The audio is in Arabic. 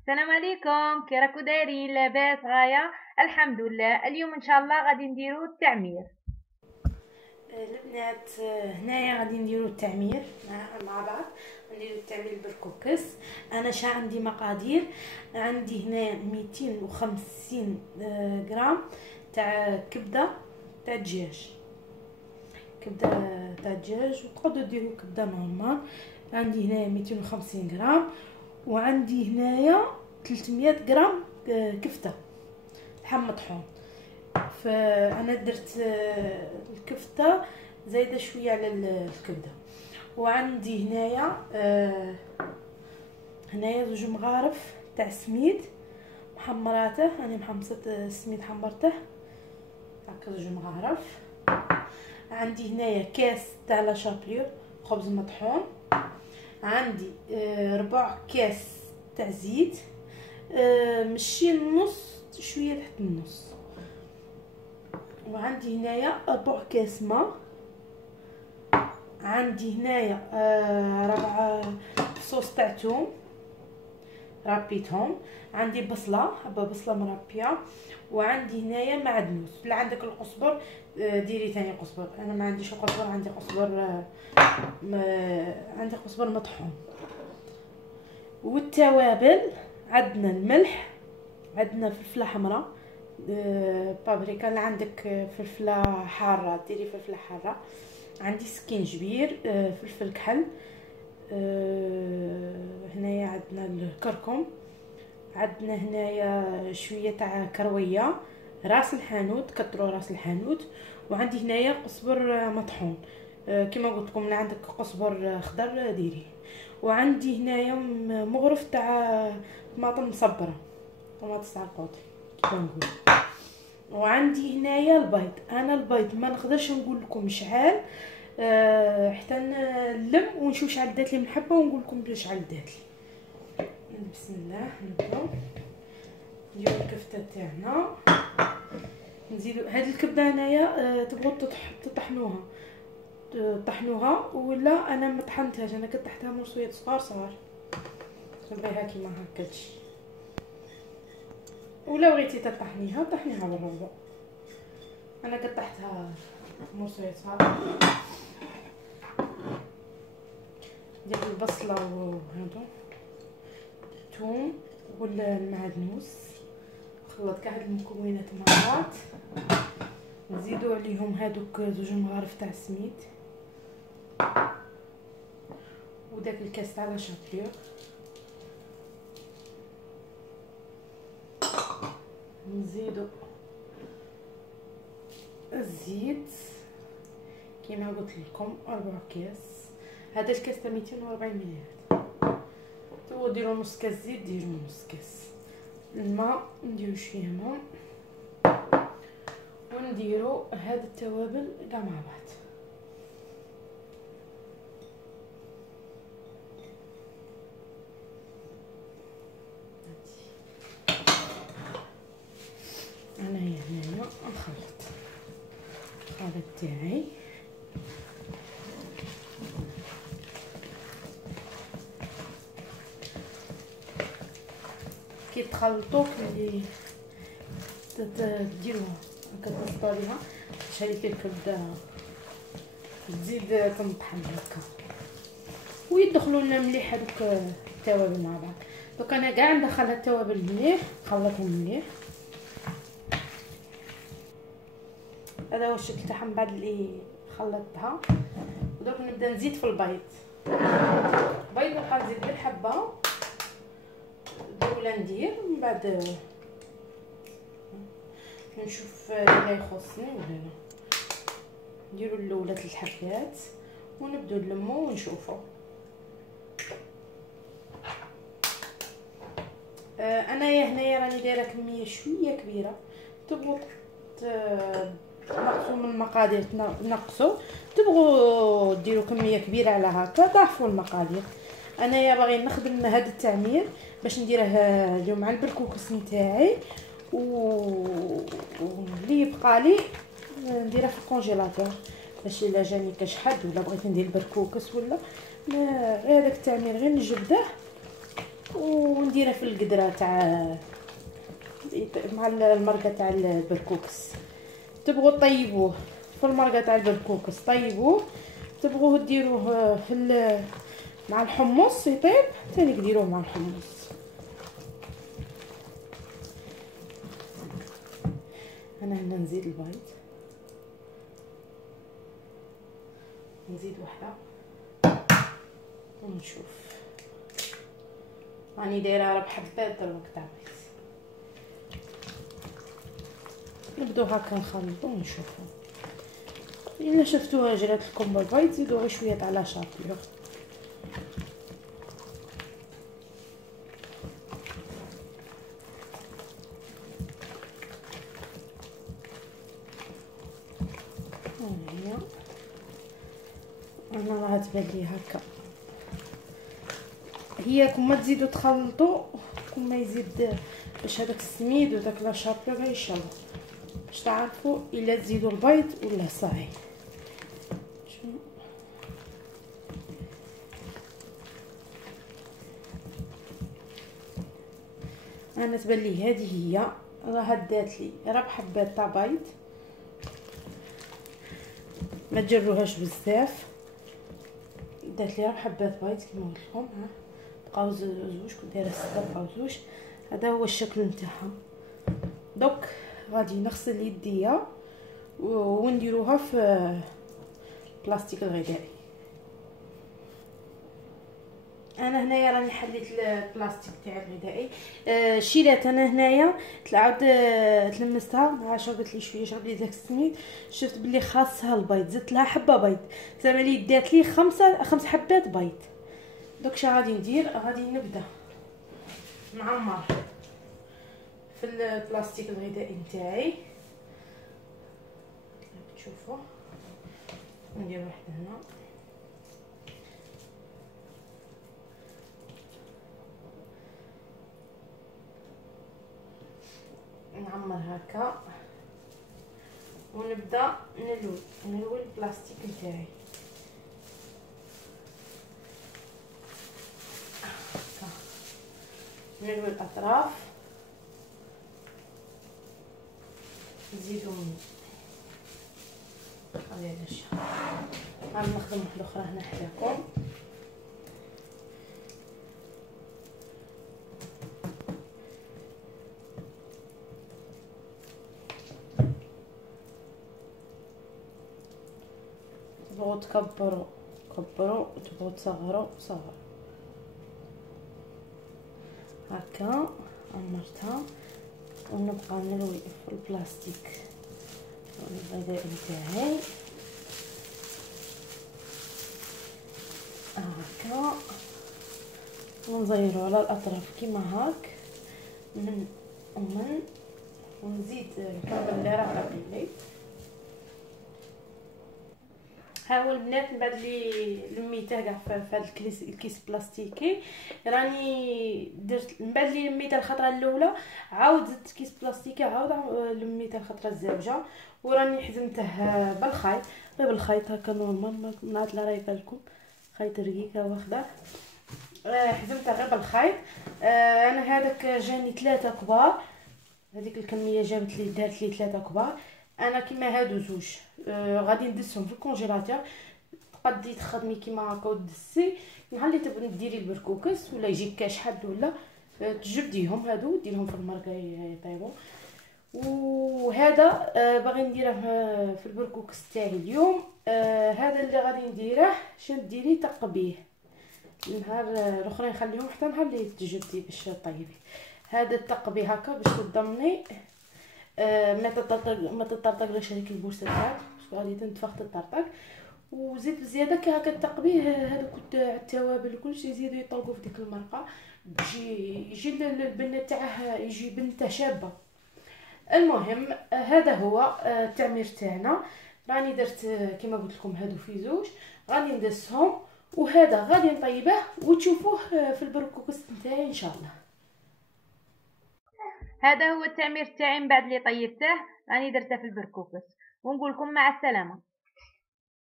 السلام عليكم، كي راكو دايرين؟ لاباس غاية؟ الحمد لله. اليوم ان شاء الله غادي نديرو التعمير. البنات، هنايا غادي نديرو التعمير مع بعض. نديرو التعمير بالكوكس. انا شا عندي مقادير. عندي هنا 250 غرام تاع كبده تاع الدجاج. كبده تاع الدجاج، وتقدروا ديروا كبده نورمال. عندي هنا 250 غرام، وعندي هنايا 300 غرام كفته لحم مطحون. فانا درت الكفته زايده شويه على الكبده. وعندي هنايا زوج مغارف تاع سميد محمراته. انا محمصت السميد حمرته هكا زوج مغارف. عندي هنايا كاس تاع لا شابليو خبز مطحون. عندي ربع كاس تاع زيت، مشي النص شويه تحت النص. وعندي هنايا ربع كاس ماء. عندي هنايا ربع صوص تاع توم ربيتهم. عندي بصله، حبه بصله مربيه. وعندي هنايا معدنوس. بلا عندك القزبر ديري ثاني قزبر. انا ما عنديش القزبر، عندي قزبر عندي قزبر مطحون. والتوابل عندنا الملح، عندنا فلفله حمراء، بابريكا. اللي عندك فلفله حاره ديري فلفله حاره. عندي سكينجبير، فلفل كحل. هنايا عندنا الكركم. عندنا هنايا شويه تاع كرويه، راس الحانوت، كترو راس الحانوت. وعندي هنايا قزبر مطحون. كما قلت لكم، اللي عندك قزبر خضر ديري. وعندي هنايا مغرف تاع طماطم مصبره، طماطم تاع القوط كيما نقول. وعندي هنايا البيض. انا البيض ما نقدرش نقول لكم شحال، حتى نلم ونشوف شحال دات لي من حبه ونقول لكم شحال دات لي. بسم الله نبداو نديرو الكفته تاعنا. نزيدو هاد الكبده هنايا تبغوا تطحنوها ولا انا ما طحنتهاش. انا كطحتها مرصويات صغار نبغيها كيما هكا تجي. ولا بغيتي تطحنيها بالربع. انا قطعتها مرصويات صغار. ندير البصله وهادو الثوم والمعدنوس، نخلط كاع هاد المكونات مع بعض. نزيدو عليهم هادوك زوج مغارف تاع السميد وداك الكاس تاع لا شابليو. نزيدو الزيت كيما قلت لكم 4 كاس. هذا الكاس تاع 240 مليل. تو ديروا نص كاس زيت، ديروا نص كاس الماء، نديروا شويه ماء ونديروا هاد التوابل كاع مع بعض. انا هنايا نخلط الخليط تاعي. كي تخلطوا كي تديروها هكا تصطاليها هذيك الكبده تزيد تنطحن هكا ويدخلوا لنا مليح هذوك التوابل مع بعض. دوك انا كاع ندخل التوابل مليح، نخلطهم مليح. هذا هو الشكل تاعها من بعد اللي خلطتها. ودوك نبدا نزيد في البيض. البيض نبقى نزيد بالحبه ولا ندير من بعد نشوف لا يخصني ولا لا. نديروا الاولى 3 حبات ونبداو نلمو ونشوفوا. انايا هنايا راني دايره كميه شويه كبيره. تبغوا نقصوا من المقادير نقصوا، تبغوا ديروا كميه كبيره على هكا ضاعفوا المقادير. انايا باغي نخدم هذا التعمير باش نديره اليوم مع البركوكس نتاعي، واللي يبقى لي نديره في الكونجيلاتور باش الا جاني كشحد ولا بغيت ندير البركوكس ولا غير هذاك التعمير غير نجبده ونديرها في القدره تاع مع المرقه تاع البركوكس. تبغوا طيبوه في المرقه تاع البركوكس طيبوه، تبغوه ديروه مع الحمص يطيب ثاني ديروه مع الحمص. انا هنا نزيد البيض، نزيد وحده ونشوف. راني دايره 4 حبات دروك تاع بيض. نبداو هكا نخلطو ونشوفو. الا شفتوها جرات لكم بالبيض زيدوا غير شويه تاع لا شابيور. هي انا راه تبان لي هكا. هي كون تزيدوا تخلطوا كون ما يزيد باش هذاك السميد وداك لا شابيور يشرب، باش تعرفوا الا تزيدوا البيض ولا صاي. انا تبان لي هذه هي راه دات لي 4 حبات تاع بيض. ما تجروهاش بزاف، دات لي 4 حبات بيض كيما قلت لكم. ها بقاو زوج كنت دايره 6 بقاو زوج. هذا هو الشكل نتاعها. دوك غادي نغسل يديا ونديروها في بلاستيك الغذائي. انا هنايا راني حليت البلاستيك تاع الغذائي. شيلات انا هنايا تعاود تلمستها مع شربت لي شويه، شربت لي داك السميد، شفت بلي خاصها البيض، زدت لها حبه بيض، زعما لي دات لي 5 حبات بيض. دوك شنو غادي ندير؟ غادي نبدا نعمر في البلاستيك الغذائي نتاعي. تشوفوا ندير واحده هنا، نعمر هكا ونبدا نلوي البلاستيك نتاعي. نلوي الاطراف، نزيدو هذا الشيء. غنخدم واحده اخرى هنا حداكم. تبغوا تكبروا كبروا، تبغوا تصغروا صغروا. هكا عمرتها ونبقى نلوي في البلاستيك الغذائي نتاعي هكا، ونزيرو على الاطراف كيما هاك من ومن، ونزيد الكربون اللي راه باقي. ها هو البنات من بعد لي لميته كاع في هذا الكيس بلاستيكي، راني درت من بعد لي لميته الخطره الاولى عاود زدت كيس بلاستيكي عاود لميته الخطره الزوجه، وراني حزمته بالخيط، غير بالخيط هكا نورمال، ما نعرف لا راهي بالكم خيط رقيق واخده. حزمته غير بالخيط. انا هذاك جاني 3 كبار، هذيك الكميه جابت لي دارت لي 3 كبار. انا كيما هادو زوج غادي ندسهم في الكونجيلاتور. تقدي تخدمي كيما هكا ودسي، نهار اللي تبغي ديري البركوكس ولا يجيك كاش حد ولا تجبديهم هادو ديرهم في المرقه يطيبوا. وهذا باغي نديره في البركوكس تاعي اليوم. هذا اللي غادي نديره شنو ديري تقبيه، النهار الاخرين نخليهم حتى نهار اللي تجبدي باش طيبي. هذا التقبي هكا باش تضمني ما تطرطقليش هذيك البوسه تاعك، غادي تنتفخ تطرطق. وزيد بزياده كي هكا التقبيه هذوك التوابل كلشي يزيدوا يطلقوا في ديك المرقه، يجي البنه تاعها يجي بنته شابه. المهم هذا هو التعمير تاعنا. راني درت كما قلت لكم هادو في زوج، غادي ندسهم وهذا غادي نطيبه وتشوفوه في البركوكس نتاعي ان شاء الله. هذا هو التعمير تاعي من بعد اللي طيبته، راني درته في البركوكس، ونقول لكم مع السلامه.